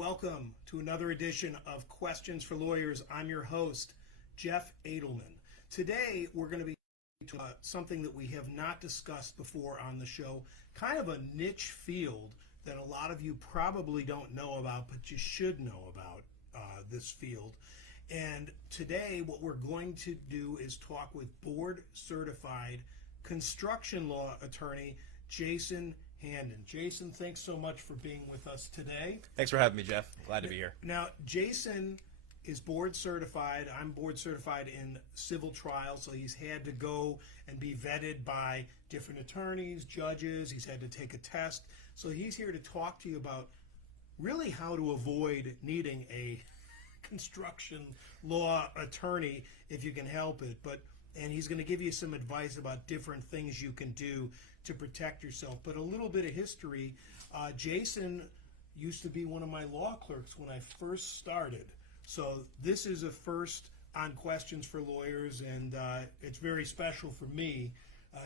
welcome to another edition of Questions for Lawyers. I'm your host, Jeff Adelman. Today, we're going to be something that we have not discussed before on the show, kind of a niche field that a lot of you probably don't know about, but you should know about this field. And today, what we're going to do is talk with board-certified construction law attorney Jason Handin. Jason, thanks so much for being with us today. Thanks for having me, Jeff. Glad to be here. Now, Jason is board certified. I'm board certified in civil trial, so he's had to go and be vetted by different attorneys, judges. He's had to take a test. So he's here to talk to you about really how to avoid needing a construction law attorney if you can help it. And he's going to give you some advice about different things you can do to protect yourself. But a little bit of history, Jason used to be one of my law clerks when I first started. So this is a first on Questions for Lawyers, and it's very special for me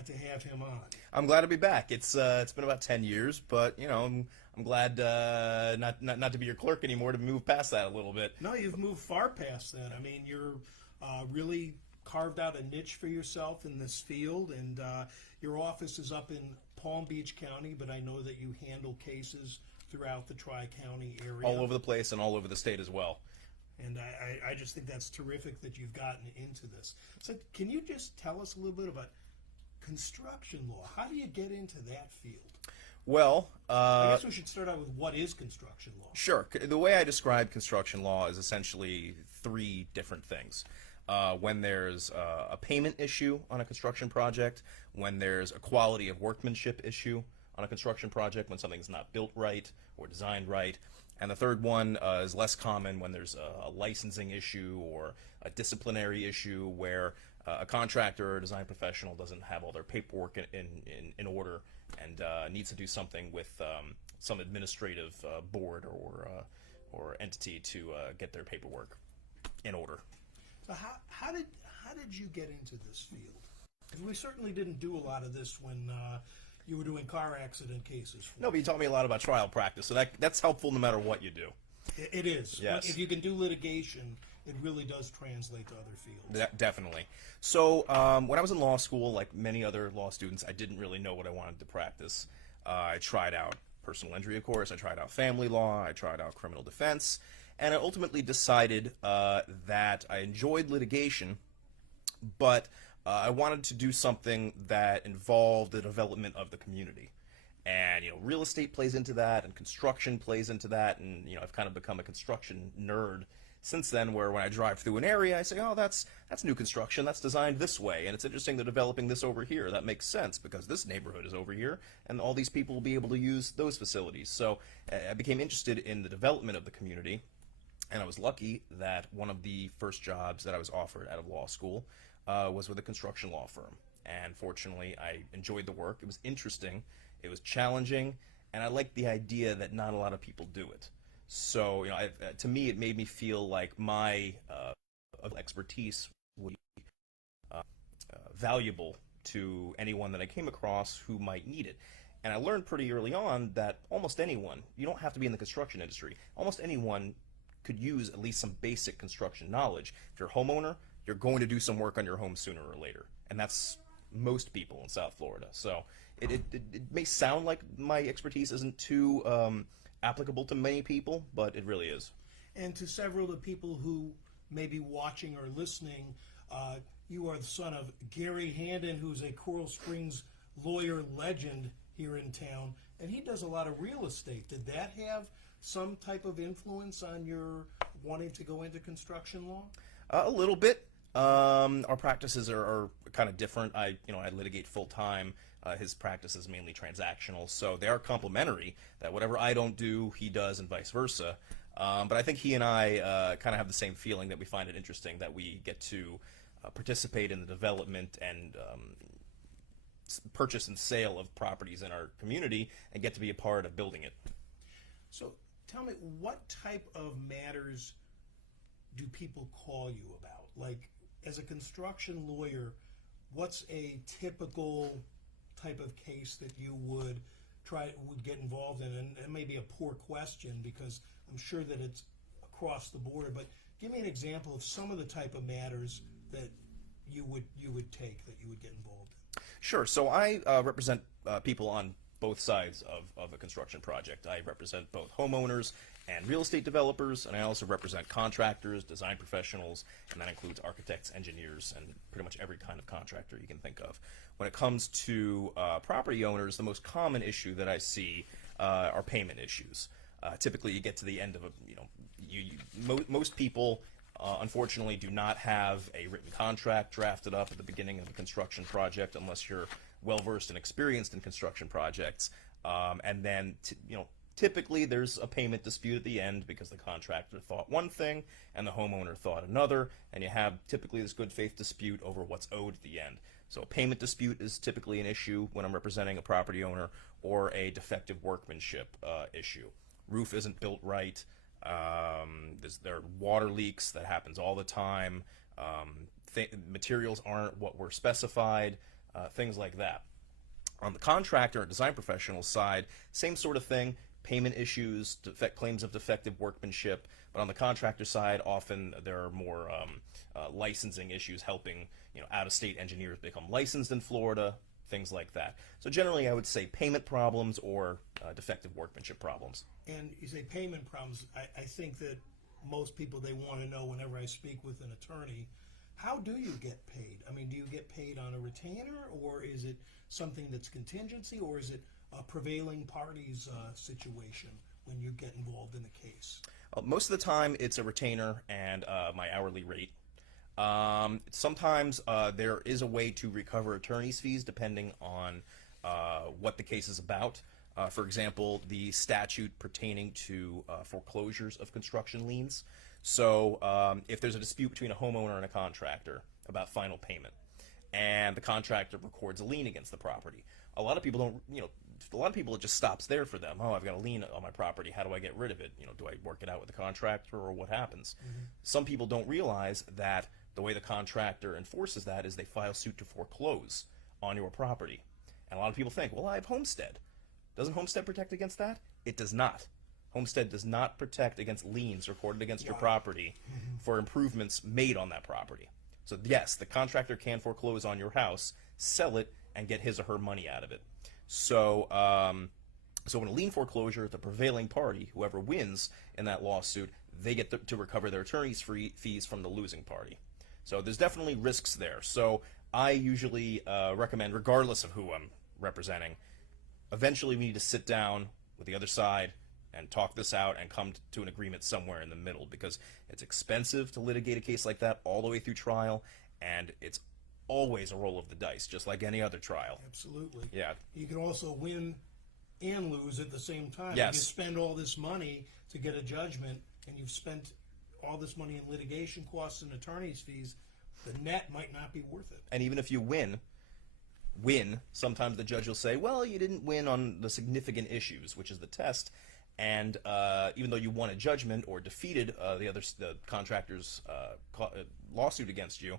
to have him on. I'm glad to be back. It's been about 10 years, but you know I'm glad not to be your clerk anymore, to move past that a little bit. No, you've moved far past that. I mean, you're really carved out a niche for yourself in this field, and your office is up in Palm Beach County, but I know that you handle cases throughout the Tri-County area. All over the place and all over the state as well. And I just think that's terrific that you've gotten into this. So can you just tell us a little bit about construction law? How do you get into that field? Well, I guess we should start out with what is construction law. Sure. The way I describe construction law is essentially three different things. When there's a payment issue on a construction project, when there's a quality of workmanship issue on a construction project, when something's not built right or designed right, and the third one is less common, when there's a licensing issue or a disciplinary issue where a contractor or a design professional doesn't have all their paperwork in order and needs to do something with some administrative board or entity to get their paperwork in order. So how did you get into this field? Because we certainly didn't do a lot of this when you were doing car accident cases. No, but you taught me a lot about trial practice, so that's helpful no matter what you do. It is. Yes. If you can do litigation, it really does translate to other fields. Definitely. So when I was in law school, like many other law students, I didn't really know what I wanted to practice. I tried out personal injury, of course. I tried out family law. I tried out criminal defense. And I ultimately decided that I enjoyed litigation, but I wanted to do something that involved the development of the community. And, real estate plays into that, and construction plays into that, and, I've kind of become a construction nerd since then, where when I drive through an area, I say, oh, that's new construction, that's designed this way, and it's interesting they're developing this over here. That makes sense, because this neighborhood is over here, and all these people will be able to use those facilities. So I became interested in the development of the community, and I was lucky that one of the first jobs that I was offered out of law school was with a construction law firm. And fortunately, I enjoyed the work. It was interesting, it was challenging, and I liked the idea that not a lot of people do it. So, to me, it made me feel like my expertise would be valuable to anyone that I came across who might need it. And I learned pretty early on that almost anyone, you don't have to be in the construction industry, almost anyone could use at least some basic construction knowledge. If you're a homeowner, you're going to do some work on your home sooner or later. And that's most people in South Florida. So it may sound like my expertise isn't too applicable to many people, but it really is. And to several of the people who may be watching or listening, you are the son of Gary Handin, who's a Coral Springs lawyer legend here in town, and he does a lot of real estate. Did that have some type of influence on your wanting to go into construction law? A little bit. Our practices are kind of different. I litigate full time. His practice is mainly transactional, so they are complementary. That whatever I don't do, he does, and vice versa. But I think he and I kind of have the same feeling, that we find it interesting that we get to participate in the development and purchase and sale of properties in our community, and get to be a part of building it. So tell me, what type of matters do people call you about? Like, as a construction lawyer, what's a typical type of case that you would get involved in? And it may be a poor question, because I'm sure that it's across the board, but give me an example of some of the type of matters that you would take, that you would get involved in. Sure. So I represent people on both sides of a construction project. I represent both homeowners and real estate developers, and I also represent contractors, design professionals, and that includes architects, engineers, and pretty much every kind of contractor you can think of. When it comes to property owners, the most common issue that I see are payment issues. Typically, you get to the end of most people, unfortunately, do not have a written contract drafted up at the beginning of a construction project unless you're well-versed and experienced in construction projects. And then, typically there's a payment dispute at the end because the contractor thought one thing and the homeowner thought another, and you have typically this good faith dispute over what's owed at the end. So a payment dispute is typically an issue when I'm representing a property owner, or a defective workmanship issue. Roof isn't built right. There are water leaks that happens all the time. Materials aren't what were specified. Things like that. On the contractor or design professional side, same sort of thing. Payment issues, claims of defective workmanship. But on the contractor side, often there are more licensing issues, helping out-of-state engineers become licensed in Florida. Things like that. So generally, I would say payment problems or defective workmanship problems. And you say payment problems. I think that most people, they want to know, whenever I speak with an attorney, how do you get paid? I mean, do you get paid on a retainer, or is it something that's contingency, or is it a prevailing parties situation when you get involved in a case? Most of the time, it's a retainer and my hourly rate. Sometimes there is a way to recover attorney's fees depending on what the case is about. For example, the statute pertaining to foreclosures of construction liens. So if there's a dispute between a homeowner and a contractor about final payment, and the contractor records a lien against the property, a lot of people don't, a lot of people, it just stops there for them. Oh, I've got a lien on my property. How do I get rid of it? Do I work it out with the contractor, or what happens? Mm-hmm. Some people don't realize that the way the contractor enforces that is they file suit to foreclose on your property. And a lot of people think, well, I have Homestead. Doesn't Homestead protect against that? It does not. Homestead does not protect against liens recorded against your property for improvements made on that property. So yes, the contractor can foreclose on your house, sell it, and get his or her money out of it. So so in a lien foreclosure, the prevailing party, whoever wins in that lawsuit, they get to recover their attorney's fees from the losing party. So there's definitely risks there. So I usually recommend, regardless of who I'm representing, eventually we need to sit down with the other side and talk this out and come to an agreement somewhere in the middle, because it's expensive to litigate a case like that all the way through trial, and it's always a roll of the dice, just like any other trial. Absolutely. Yeah. You can also win and lose at the same time. Yes. You spend all this money to get a judgment, and you've spent all this money in litigation costs and attorney's fees. The net might not be worth it. And even if you win, sometimes the judge will say, well, you didn't win on the significant issues, which is the test. And even though you won a judgment or defeated the contractor's lawsuit against you,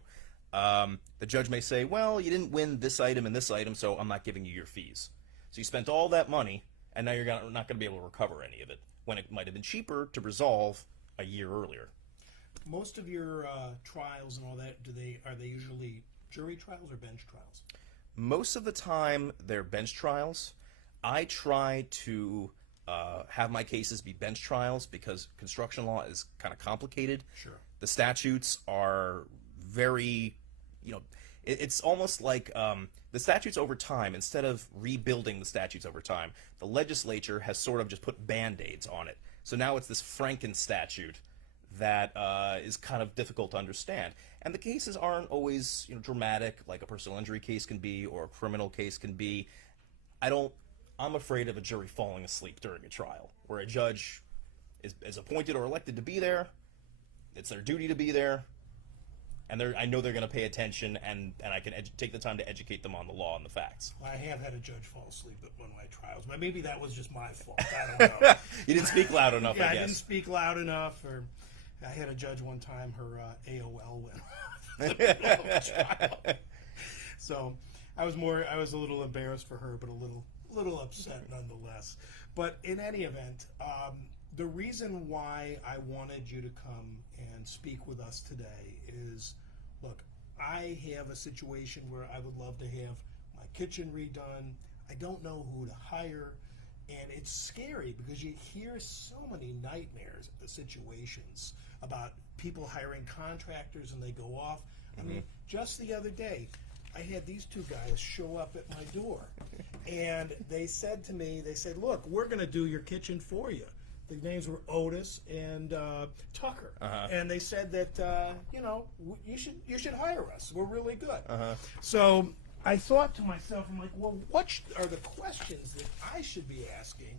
the judge may say, well, you didn't win this item and this item, so I'm not giving you your fees. So you spent all that money, and now you're not going to be able to recover any of it, when it might have been cheaper to resolve a year earlier. Most of your trials and all that, are they usually jury trials or bench trials? Most of the time, they're bench trials. I try to have my cases be bench trials because construction law is kind of complicated. Sure. The statutes are very, it's almost like the statutes over time, instead of rebuilding the statutes over time, the legislature has sort of just put Band-Aids on it. So now it's this Franken statute that is kind of difficult to understand. And the cases aren't always dramatic, like a personal injury case can be, or a criminal case can be. I'm afraid of a jury falling asleep during a trial, where a judge is appointed or elected to be there. It's their duty to be there, and I know they're going to pay attention, and I can take the time to educate them on the law and the facts. Well, I have had a judge fall asleep at one of my trials, but maybe that was just my fault. I don't know. You didn't speak loud enough, yeah, I guess. I didn't speak loud enough, or I had a judge one time, her AOL went off. So I was a little embarrassed for her, but a little upset nonetheless. But in any event, The reason why I wanted you to come and speak with us today is, look, I have a situation where I would love to have my kitchen redone. I don't know who to hire, and it's scary because you hear so many nightmares situations about people hiring contractors and they go off. I mean, just the other day, I had these two guys show up at my door, and they said to me, they said, look, we're going to do your kitchen for you. The names were Otis and Tucker, and they said that you should hire us. We're really good. So I thought to myself, I'm like, well, what are the questions that I should be asking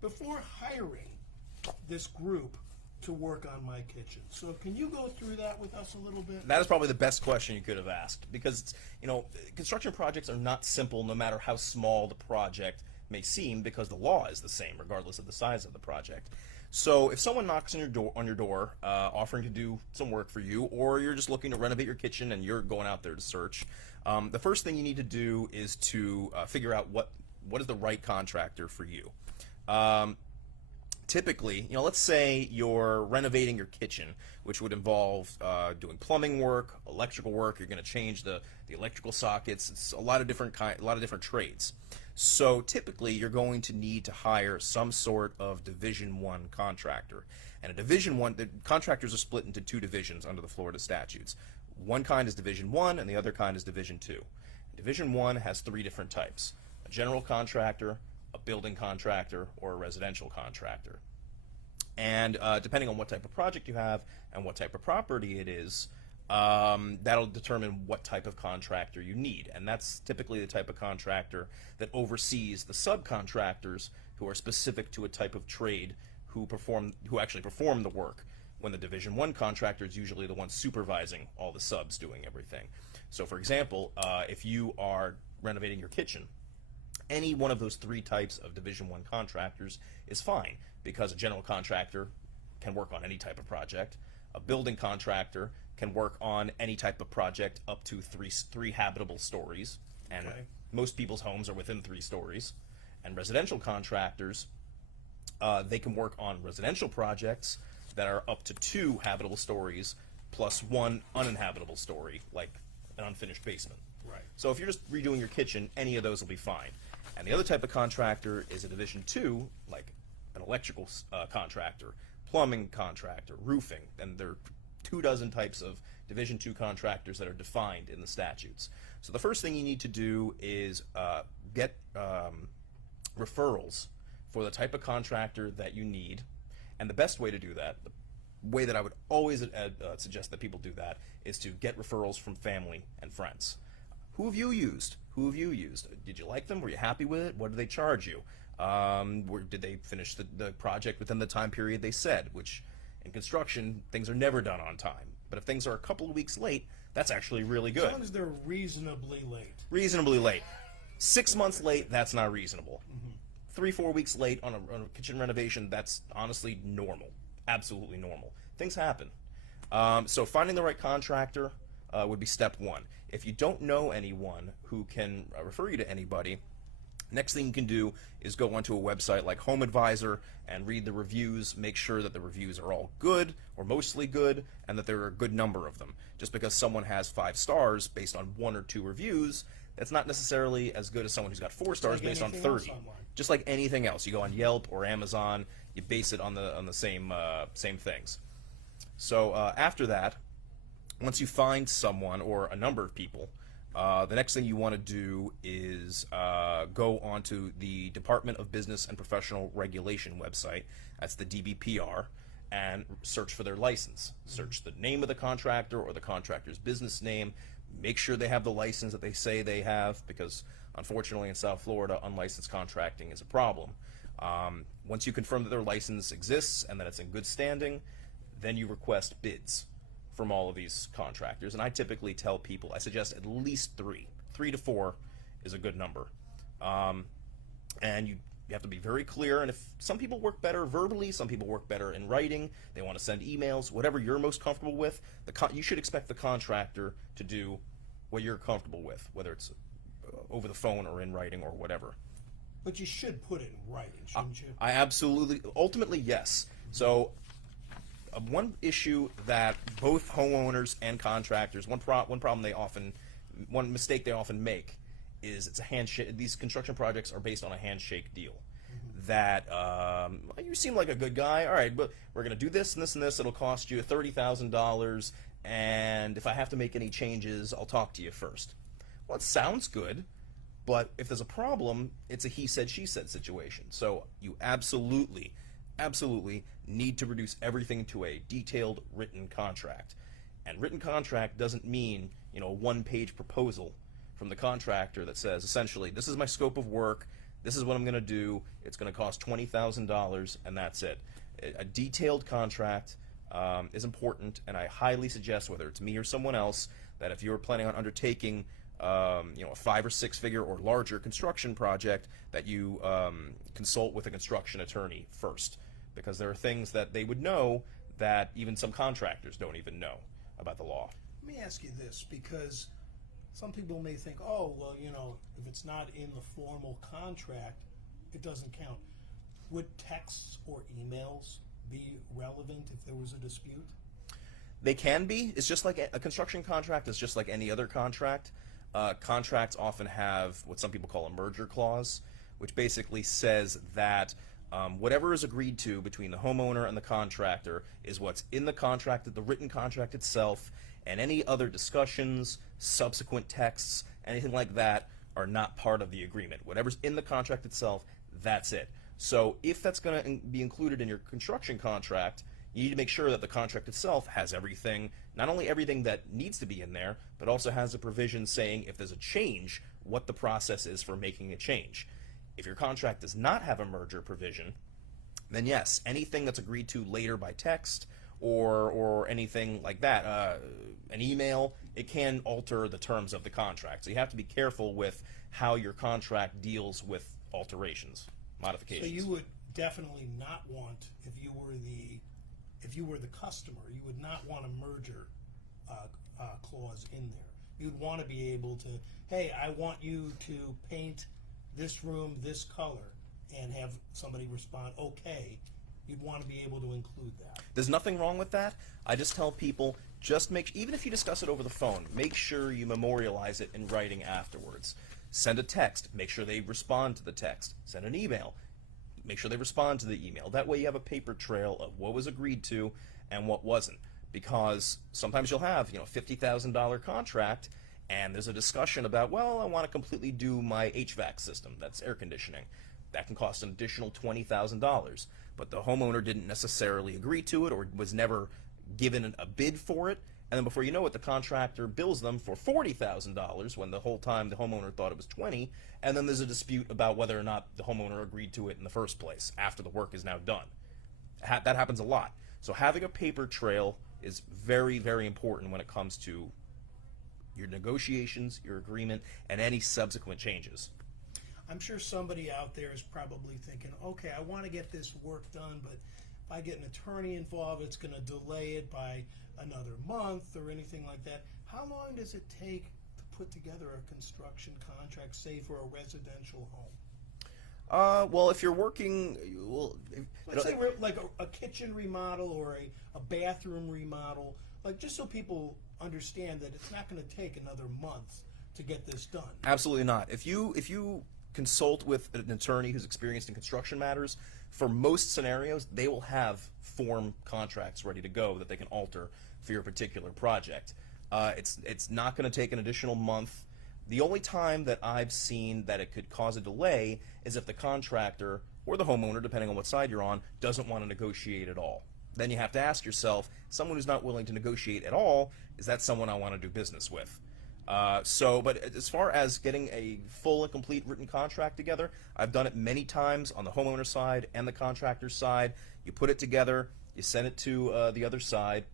before hiring this group to work on my kitchen? So can you go through that with us a little bit? That is probably the best question you could have asked, because construction projects are not simple no matter how small the project may seem, because the law is the same regardless of the size of the project. So if someone knocks on your door offering to do some work for you, or you're just looking to renovate your kitchen and you're going out there to search, the first thing you need to do is to figure out what is the right contractor for you. Typically, let's say you're renovating your kitchen, which would involve doing plumbing work, electrical work. You're going to change the electrical sockets. It's a lot of different trades. So typically, you're going to need to hire some sort of Division I contractor. And a Division I, the contractors are split into two divisions under the Florida statutes. One kind is Division I, and the other kind is Division II. Division I has three different types: a general contractor, a building contractor, or a residential contractor. And depending on what type of project you have and what type of property it is, that'll determine what type of contractor you need. And that's typically the type of contractor that oversees the subcontractors who are specific to a type of trade who actually perform the work, when the Division I contractor is usually the one supervising all the subs doing everything. So for example, if you are renovating your kitchen, any one of those three types of Division I contractors is fine, because a general contractor can work on any type of project. A building contractor can work on any type of project up to three habitable stories, and most people's homes are within 3 stories. And residential contractors, they can work on residential projects that are up to 2 habitable stories plus 1 uninhabitable story, like an unfinished basement. Right. So if you're just redoing your kitchen, any of those will be fine. And the other type of contractor is a Division II, like an electrical contractor, plumbing contractor, roofing, and there are 24 types of Division II contractors that are defined in the statutes. So the first thing you need to do is get referrals for the type of contractor that you need. And the best way to do that, the way that I would always suggest that people do that, is to get referrals from family and friends. Who have you used? Who have you used? Did you like them? Were you happy with it? What did they charge you? Did they finish the project within the time period they said? Which, in construction, things are never done on time. But if things are a couple of weeks late, that's actually really good. As long as they're reasonably late. Reasonably late. 6 months late, that's not reasonable. 3-4 weeks late on a kitchen renovation, that's honestly normal. Absolutely normal. Things happen. So finding the right contractor would be step 1. If you don't know anyone who can refer you to anybody, next thing you can do is go onto a website like Home Advisor and read the reviews. Make sure that the reviews are all good or mostly good, and that there are a good number of them. Just because someone has 5 stars based on 1 or 2 reviews, that's not necessarily as good as someone who's got 4 stars based on 30. Just like anything else, you go on Yelp or Amazon, you base it on the same things. So after that, once you find someone or a number of people, the next thing you want to do is go onto the Department of Business and Professional Regulation website. That's the DBPR, and search for their license. Search the name of the contractor or the contractor's business name. Make sure they have the license that they say they have, because unfortunately in South Florida, unlicensed contracting is a problem. Once you confirm that their license exists and that it's in good standing, then you request bids from all of these contractors. And I typically tell people, I suggest at least 3. 3 to 4 is a good number. And you have to be very clear, and if some people work better verbally, some people work better in writing, they want to send emails, whatever you're most comfortable with, you should expect the contractor to do what you're comfortable with, whether it's over the phone or in writing or whatever. But you should put it in writing, shouldn't you? I absolutely, ultimately, yes. So one issue that both homeowners and contractors, one mistake they often make is it's a handshake. These construction projects are based on a handshake deal. That you seem like a good guy. All right, but we're going to do this and this and this. It'll cost you $30,000, and if I have to make any changes, I'll talk to you first. Well, it sounds good, but if there's a problem, it's a he said, she said situation. So you absolutely need to reduce everything to a detailed written contract. And written contract doesn't mean, a one-page proposal from the contractor that says, essentially, this is my scope of work, this is what I'm going to do, it's going to cost $20,000, and that's it. A detailed contract is important, and I highly suggest, whether it's me or someone else, that if you're planning on undertaking a 5 or 6 figure or larger construction project, that you consult with a construction attorney first, because there are things that they would know that even some contractors don't even know about the law. Let me ask you this, because some people may think, oh, well, if it's not in the formal contract, it doesn't count. Would texts or emails be relevant if there was a dispute? They can be. It's just like a construction contract is just like any other contract. Contracts often have what some people call a merger clause, which basically says that whatever is agreed to between the homeowner and the contractor is what's in the contract, the written contract itself, and any other discussions, subsequent texts, anything like that are not part of the agreement. Whatever's in the contract itself, that's it. So if that's going to be included in your construction contract, you need to make sure that the contract itself has everything, not only everything that needs to be in there, but also has a provision saying if there's a change, what the process is for making a change. If your contract does not have a merger provision, then yes, anything that's agreed to later by text or anything like that, an email, it can alter the terms of the contract. So you have to be careful with how your contract deals with alterations, modifications. So you would definitely not want, if you were the customer, you would not want a merger clause in there. You'd want to be able to, hey, I want you to paint this room this color, and have somebody respond, okay. You'd want to be able to include that. There's nothing wrong with that. I just tell people, even if you discuss it over the phone, make sure you memorialize it in writing afterwards. Send a text, make sure they respond to the text. Send an email, make sure they respond to the email. That way you have a paper trail of what was agreed to and what wasn't. Because sometimes you'll have, a $50,000 contract, and there's a discussion about, well, I want to completely do my HVAC system, that's air conditioning. That can cost an additional $20,000. But the homeowner didn't necessarily agree to it or was never given a bid for it. And then before you know it, the contractor bills them for $40,000 when the whole time the homeowner thought it was $20,000. And then there's a dispute about whether or not the homeowner agreed to it in the first place after the work is now done. That happens a lot. So having a paper trail is very, very important when it comes to your negotiations, your agreement, and any subsequent changes. I'm sure somebody out there is probably thinking, okay, I want to get this work done, but if I get an attorney involved, it's going to delay it by another month or anything like that. How long does it take to put together a construction contract, say, for a residential home? Well, if you're working, Let's say like a kitchen remodel or a bathroom remodel, like just so people understand that it's not going to take another month to get this done. Absolutely not. If you consult with an attorney who's experienced in construction matters, for most scenarios, they will have form contracts ready to go that they can alter for your particular project. It's not going to take an additional month. The only time that I've seen that it could cause a delay is if the contractor or the homeowner, depending on what side you're on, doesn't want to negotiate at all. Then you have to ask yourself, someone who's not willing to negotiate at all, is that someone I want to do business with? But as far as getting a full and complete written contract together, I've done it many times on the homeowner side and the contractor side. You put it together, you send it to the other side.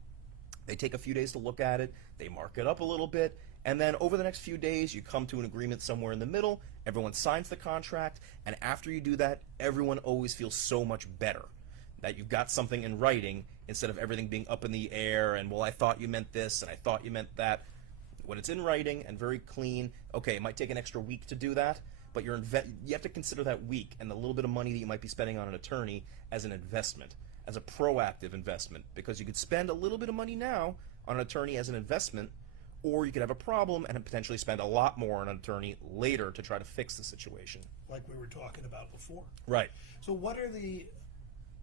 They take a few days to look at it, they mark it up a little bit, and then over the next few days, you come to an agreement somewhere in the middle, everyone signs the contract, and after you do that, everyone always feels so much better that you've got something in writing instead of everything being up in the air and, well, I thought you meant this and I thought you meant that. When it's in writing and very clean, okay, it might take an extra week to do that, but you have to consider that week and the little bit of money that you might be spending on an attorney as an investment. as a proactive investment, because you could spend a little bit of money now on an attorney as an investment, or you could have a problem and potentially spend a lot more on an attorney later to try to fix the situation. Like we were talking about before. Right. So what are the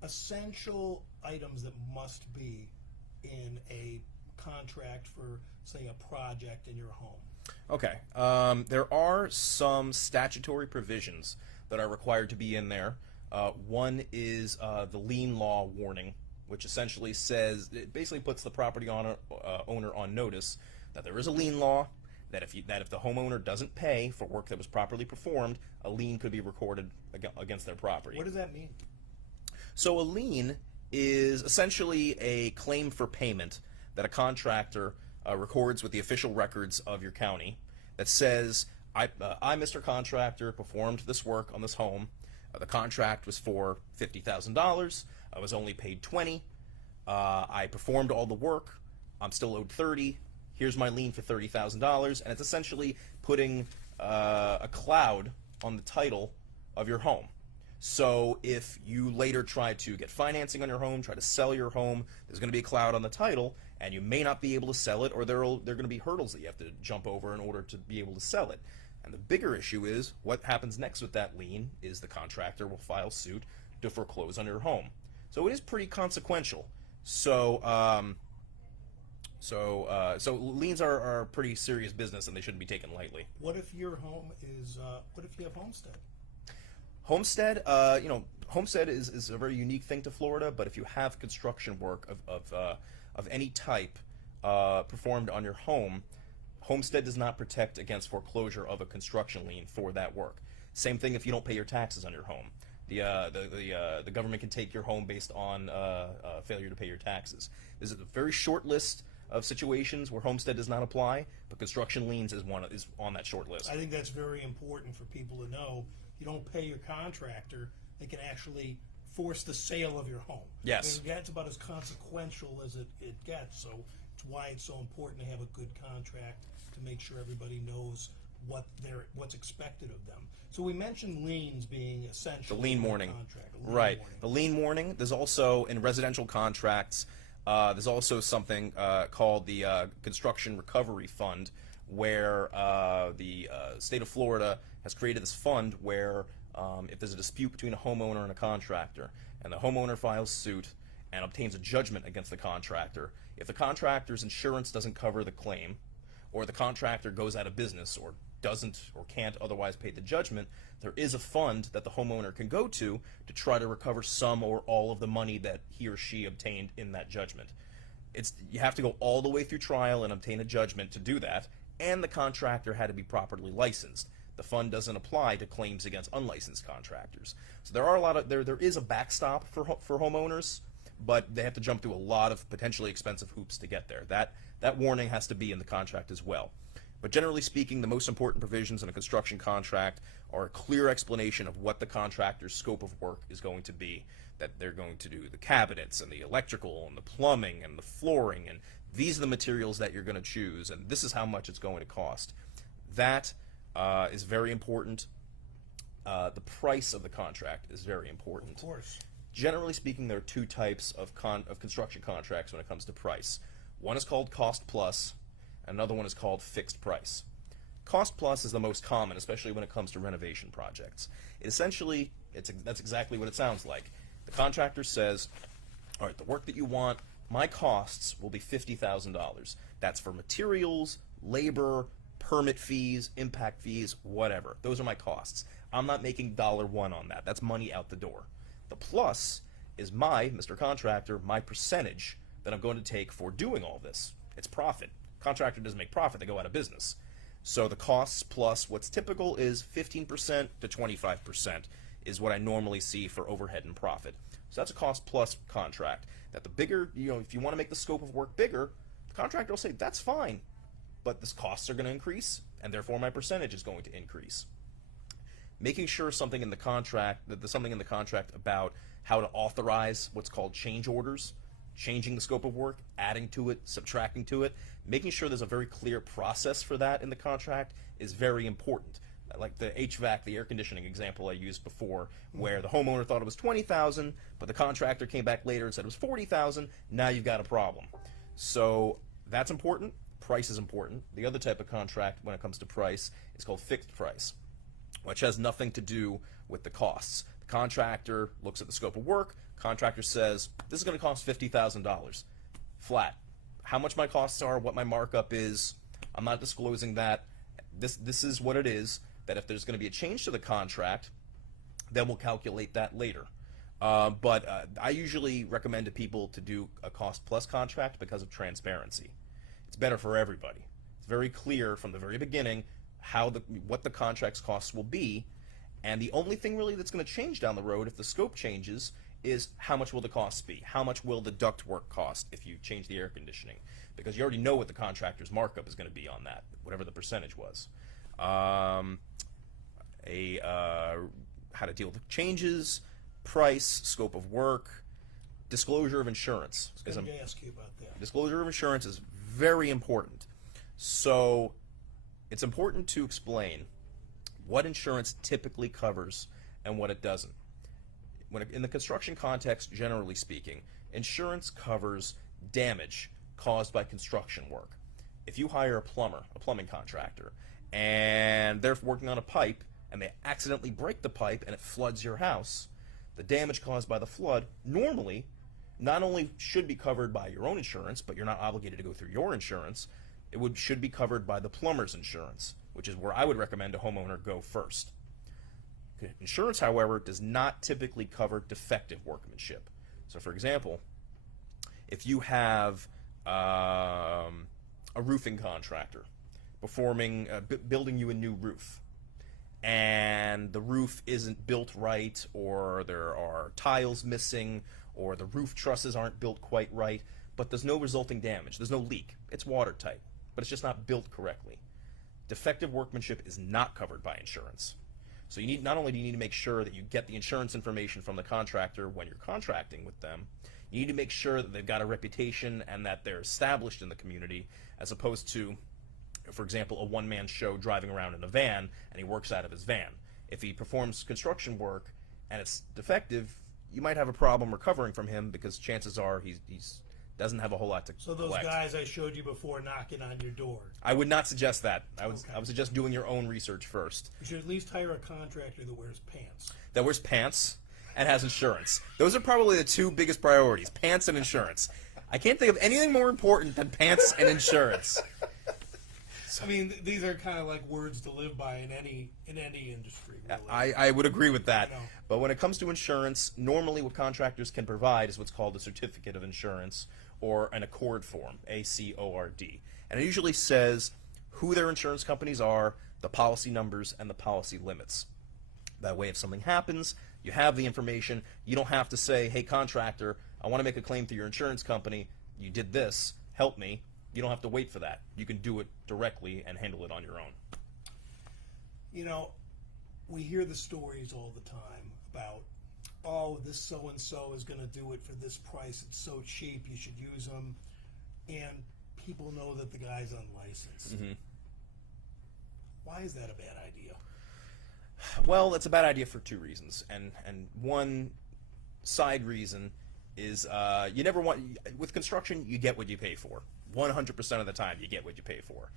essential items that must be in a contract for, say, a project in your home? Okay. There are some statutory provisions that are required to be in there. One is the lien law warning, which essentially says, it basically puts the property owner on notice that there is a lien law, that if the homeowner doesn't pay for work that was properly performed, a lien could be recorded against their property. What does that mean? So a lien is essentially a claim for payment that a contractor records with the official records of your county that says, I, Mr. Contractor, performed this work on this home. The contract was for $50,000. I was only paid $20,000. I performed all the work. I'm still owed $30,000. Here's my lien for $30,000, and it's essentially putting a cloud on the title of your home. So if you later try to get financing on your home, try to sell your home, there's going to be a cloud on the title, and you may not be able to sell it, or there are going to be hurdles that you have to jump over in order to be able to sell it. And the bigger issue is what happens next with that lien is the contractor will file suit to foreclose on your home. So it is pretty consequential. So liens are pretty serious business, and they shouldn't be taken lightly. What if your home is, what if you have homestead? Homestead, homestead is a very unique thing to Florida, but if you have construction work of any type performed on your home, homestead does not protect against foreclosure of a construction lien for that work. Same thing if you don't pay your taxes on your home. The government can take your home based on failure to pay your taxes. This is a very short list of situations where homestead does not apply, but construction liens is on that short list. I think that's very important for people to know. You don't pay your contractor, they can actually force the sale of your home. Yes. I mean, that's about as consequential as it gets, so it's why it's so important to have a good contract to make sure everybody knows what's expected of them. So we mentioned liens being essential. The lien in the warning. contract. Right. The lien warning. There's also, in residential contracts, there's also something called the Construction Recovery Fund, where the state of Florida has created this fund where if there's a dispute between a homeowner and a contractor, and the homeowner files suit and obtains a judgment against the contractor, if the contractor's insurance doesn't cover the claim, or the contractor goes out of business or doesn't or can't otherwise pay the judgment, there is a fund that the homeowner can go to try to recover some or all of the money that he or she obtained in that judgment. You have to go all the way through trial and obtain a judgment to do that, and the contractor had to be properly licensed. The fund doesn't apply to claims against unlicensed contractors. So there are there is a backstop for homeowners, but they have to jump through a lot of potentially expensive hoops to get there. That warning has to be in the contract as well. But generally speaking, the most important provisions in a construction contract are a clear explanation of what the contractor's scope of work is going to be, that they're going to do the cabinets and the electrical and the plumbing and the flooring, and these are the materials that you're going to choose, and this is how much it's going to cost. That is very important. The price of the contract is very important. Of course. Generally speaking, there are two types of construction contracts when it comes to price. One is called cost plus, another one is called fixed price. Cost plus is the most common, especially when it comes to renovation projects. That's exactly what it sounds like. The contractor says, all right, the work that you want, my costs will be $50,000. That's for materials, labor, permit fees, impact fees, whatever. Those are my costs. I'm not making $1 on that. That's money out the door. The plus is Mr. Contractor, my percentage that I'm going to take for doing all this. It's profit. Contractor doesn't make profit, they go out of business. So the costs plus what's typical is 15% to 25% is what I normally see for overhead and profit. So that's a cost plus contract. That the bigger, if you want to make the scope of work bigger, the contractor will say, that's fine, but the costs are going to increase, and therefore my percentage is going to increase. Making sure something in the contract, that there's something in the contract about how to authorize what's called change orders, changing the scope of work, adding to it, subtracting to it, making sure there's a very clear process for that in the contract is very important. like the HVAC, the air conditioning example I used before, where the homeowner thought it was $20,000, but the contractor came back later and said it was $40,000. Now you've got a problem. So that's important. Price is important. The other type of contract when it comes to price is called fixed price, which has nothing to do with the costs. The contractor looks at the scope of work. Contractor says, this is going to cost $50,000 flat. How much my costs are, what my markup is, I'm not disclosing that. This is what it is, that if there's going to be a change to the contract, then we'll calculate that later. But I usually recommend to people to do a cost plus contract because of transparency. It's better for everybody. It's very clear from the very beginning what the contract's costs will be, and the only thing really that's going to change down the road if the scope changes is how much will the costs be? How much will the ductwork cost if you change the air conditioning? Because you already know what the contractor's markup is going to be on that, whatever the percentage was. How to deal with changes, price, scope of work, disclosure of insurance. I was going to ask you about that. Disclosure of insurance is very important. So it's important to explain what insurance typically covers and what it doesn't. In the construction context, generally speaking, insurance covers damage caused by construction work. If you hire a plumbing contractor, and they're working on a pipe, and they accidentally break the pipe and it floods your house, the damage caused by the flood normally not only should be covered by your own insurance, but you're not obligated to go through your insurance. Should be covered by the plumber's insurance, which is where I would recommend a homeowner go first. Insurance, however, does not typically cover defective workmanship. So, for example, if you have a roofing contractor building you a new roof, and the roof isn't built right, or there are tiles missing, or the roof trusses aren't built quite right, but there's no resulting damage, there's no leak, it's watertight, but it's just not built correctly. Defective workmanship is not covered by insurance. So not only do you need to make sure that you get the insurance information from the contractor when you're contracting with them, you need to make sure that they've got a reputation and that they're established in the community, as opposed to, for example, a one-man show driving around in a van and he works out of his van. If he performs construction work and it's defective, you might have a problem recovering from him because chances are he's doesn't have a whole lot to So those collect. Guys I showed you before knocking on your door. I would not suggest that. I would suggest doing your own research first. You should at least hire a contractor that wears pants. That wears pants and has insurance. Those are probably the two biggest priorities, pants and insurance. I can't think of anything more important than pants and insurance. I mean, these are kind of like words to live by in any industry, really. I would agree with that. I know. But when it comes to insurance, normally what contractors can provide is what's called a certificate of insurance, or an accord form, ACORD. And it usually says who their insurance companies are, the policy numbers, and the policy limits. That way, if something happens, you have the information. You don't have to say, hey, contractor, I want to make a claim through your insurance company. You did this. Help me. You don't have to wait for that. You can do it directly and handle it on your own. You know, we hear the stories all the time about, oh, this so-and-so is going to do it for this price. It's so cheap, you should use them. And people know that the guy's unlicensed. Mm-hmm. Why is that a bad idea? Well, it's a bad idea for two reasons. And one side reason is you never want, with construction, you get what you pay for. 100% of the time, you get what you pay for.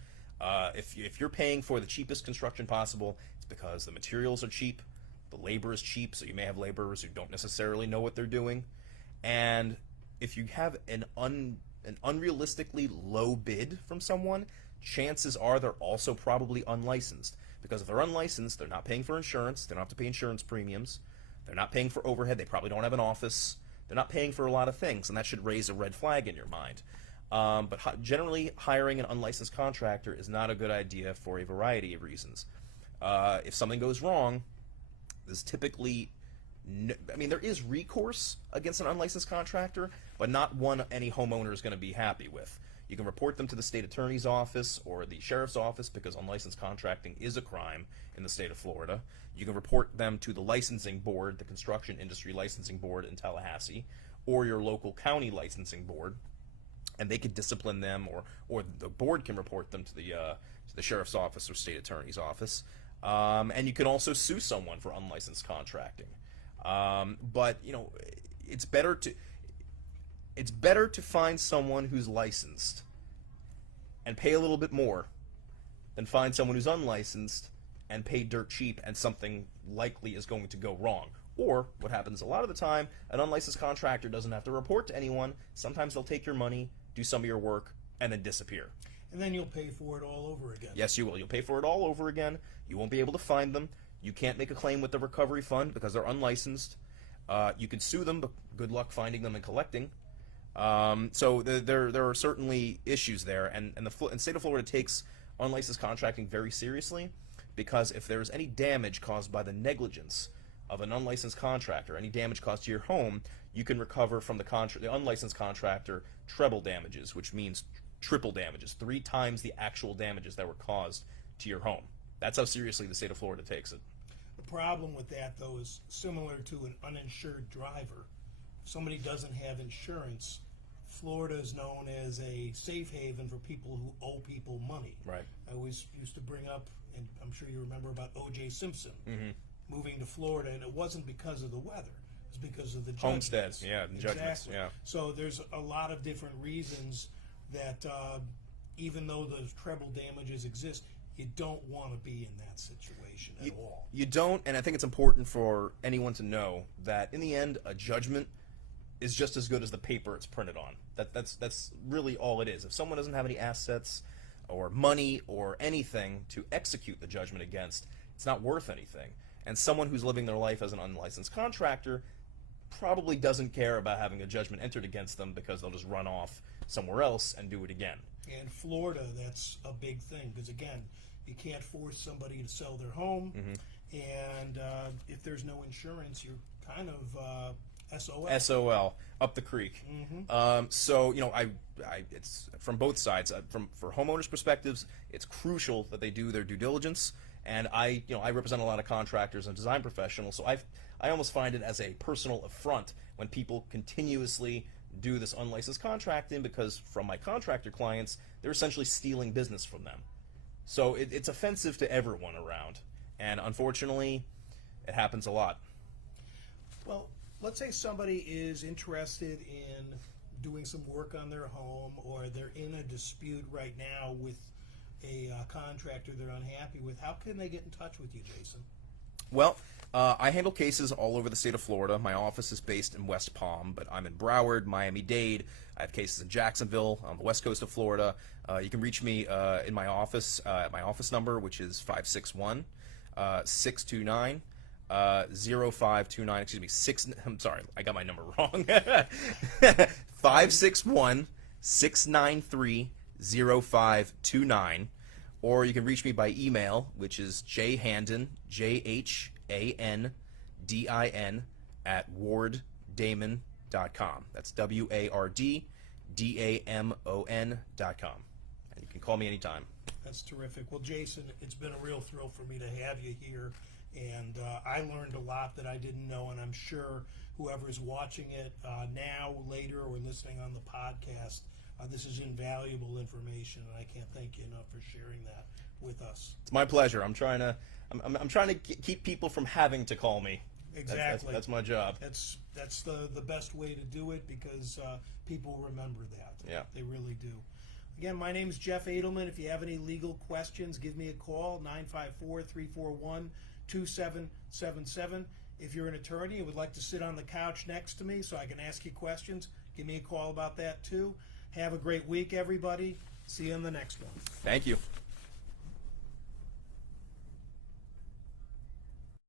If you're paying for the cheapest construction possible, it's because the materials are cheap, the labor is cheap, so you may have laborers who don't necessarily know what they're doing. And if you have an unrealistically low bid from someone, chances are they're also probably unlicensed. Because if they're unlicensed, they're not paying for insurance, they don't have to pay insurance premiums, they're not paying for overhead, they probably don't have an office, they're not paying for a lot of things, and that should raise a red flag in your mind. But generally, hiring an unlicensed contractor is not a good idea for a variety of reasons. If something goes wrong, there's typically, there is recourse against an unlicensed contractor, but not one any homeowner is going to be happy with. You can report them to the state attorney's office or the sheriff's office, because unlicensed contracting is a crime in the state of Florida. You can report them to the licensing board, the Construction Industry Licensing Board in Tallahassee, or your local county licensing board, and they could discipline them, or the board can report them to the sheriff's office or state attorney's office. And you can also sue someone for unlicensed contracting. But it's better to find someone who's licensed and pay a little bit more than find someone who's unlicensed and pay dirt cheap and something likely is going to go wrong. Or, what happens a lot of the time, an unlicensed contractor doesn't have to report to anyone. Sometimes they'll take your money, do some of your work, and then disappear. And then you'll pay for it all over again. Yes, you will. You'll pay for it all over again. You won't be able to find them. You can't make a claim with the recovery fund because they're unlicensed. You can sue them, but good luck finding them and collecting. So there are certainly issues there, and the state of Florida takes unlicensed contracting very seriously, because if there's any damage caused by the negligence of an unlicensed contractor, any damage caused to your home, you can recover from the unlicensed contractor treble damages, which means triple damages, 3 times the actual damages that were caused to your home. That's how seriously the state of Florida takes it. The problem with that, though, is similar to an uninsured driver. If somebody doesn't have insurance, Florida is known as a safe haven for people who owe people money. Right. I always used to bring up, and I'm sure you remember about O.J. Simpson moving to Florida, and it wasn't because of the weather. It was because of the judgments. Homesteads, yeah, the judgments, yeah. So there's a lot of different reasons that even though those treble damages exist, you don't want to be in that situation at all. You don't, and I think it's important for anyone to know that in the end, a judgment is just as good as the paper it's printed on. That's really all it is. If someone doesn't have any assets or money or anything to execute the judgment against, it's not worth anything. And someone who's living their life as an unlicensed contractor probably doesn't care about having a judgment entered against them, because they'll just run off somewhere else and do it again. In Florida, that's a big thing, because again, you can't force somebody to sell their home, and if there's no insurance, you're kind of SOL. SOL, up the creek. So it's from both sides. For homeowners' perspectives, it's crucial that they do their due diligence. And I represent a lot of contractors and design professionals, so I almost find it as a personal affront when people continuously do this unlicensed contracting, because from my contractor clients, they're essentially stealing business from them. So it's offensive to everyone around, and unfortunately, it happens a lot. Well, let's say somebody is interested in doing some work on their home, or they're in a dispute right now with a contractor they're unhappy with. How can they get in touch with you, Jason? Well, I handle cases all over the state of Florida. My office is based in West Palm, but I'm in Broward, Miami-Dade. I have cases in Jacksonville, on the west coast of Florida. You can reach me in my office at my office number, which is 561-629 0529. Excuse me, I'm sorry, I got my number wrong. 561-693-0529. Or you can reach me by email, which is jhandin, JHANDIN, at warddamon.com. That's WARDDAMON.com. And you can call me anytime. That's terrific. Well, Jason, it's been a real thrill for me to have you here, and I learned a lot that I didn't know, and I'm sure whoever's watching it now, later, or listening on the podcast, this is invaluable information, and I can't thank you enough for sharing that with us. It's my pleasure. I'm trying to keep people from having to call me. Exactly. That's my job. That's the best way to do it, because people remember that. Yeah. They really do. Again, my name is Jeff Adelman. If you have any legal questions, give me a call, 954-341-2777. If you're an attorney and would like to sit on the couch next to me so I can ask you questions, give me a call about that too. Have a great week, everybody. See you in the next one. Thank you.